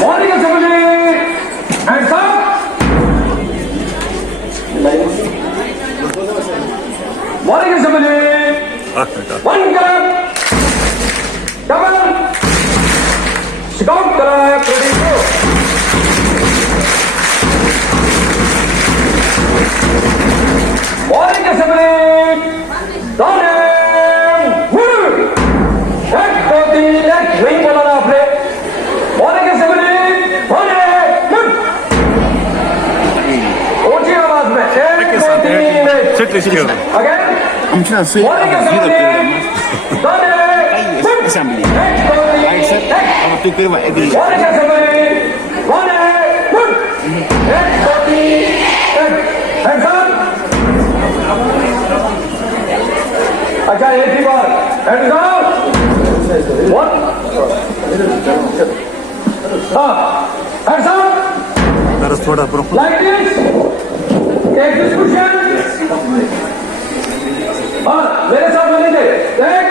Morning assembly. Hands up. Morning assembly. One clap. Double. Scout clap. Ready go. Morning assembly. Down. Move. Head to the left wing. बोला ना आपने. Morning assembly. Move. ऊंची आवाज में. Again. I'm trying to say Morning assembly. Down. assembly. I said I'm a thinking about every Morning assembly. Move. Head to the left. Hands up. अच्छा एक ही बार hands up. What? Hands up. थोड़ा pro Like this. Take this cushion. मेरे साथ बोलेंगे. एक,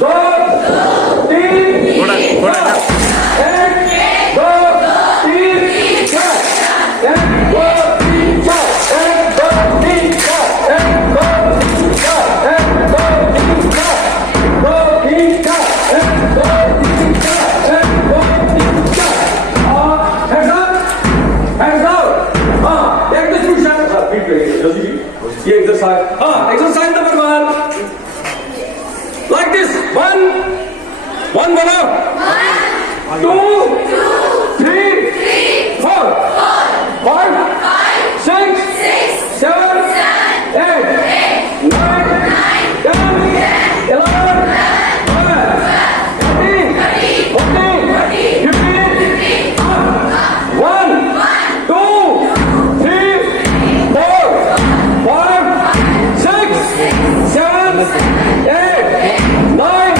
दो, तीन. थोड़ा एक, दो, तीन, चार. एक, दो, तीन, चार. एक, दो, तीन, चार. एक, दो, तीन, चार. एक, दो, तीन, चार. दो, तीन, चार. एक, दो, तीन, चार. एक, दो, तीन, चार. Hands up. Hands out. Take this cushion. ये exercise. Exercise number 1. Like this. One बोलो. 2, 3, 4, 5, 6, 7, 8, 9, 10, 11, 12, 13, 14, 15, 1, 2, 3, 4, 5, 6, 7, 8, 9,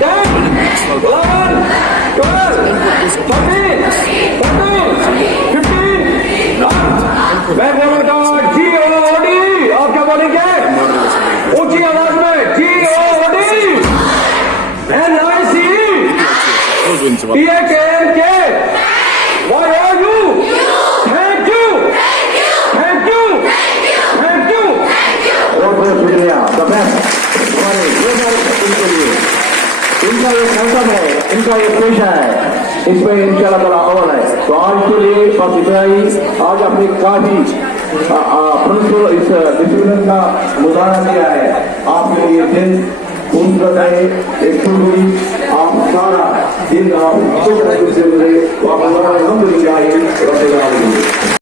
10, 11, 12, 13, 14, 15. मैं बोलूँगा GOD. आप क्या बोलेंगे? ऊंची आवाज में GOD. NIC. PAKNK. Why are you? Thank you. Thank you. Thank you. बहुत शुक्रिया. The best. इनका ये संकल्प है, इनका ये पेशा है, इसमें इंशाल्लाह ताला अमल है. तो आज के लिए बस इतना ही. आज आपने काफी प्रिंसिपल इस डिसिप्लिन का मुजाहरा किया है. आपके लिए दिन खूबसूरत है, एक खुशी. आप सारा दिन आप खुश रहते हुए, तो आप अल्लाह का नाम ले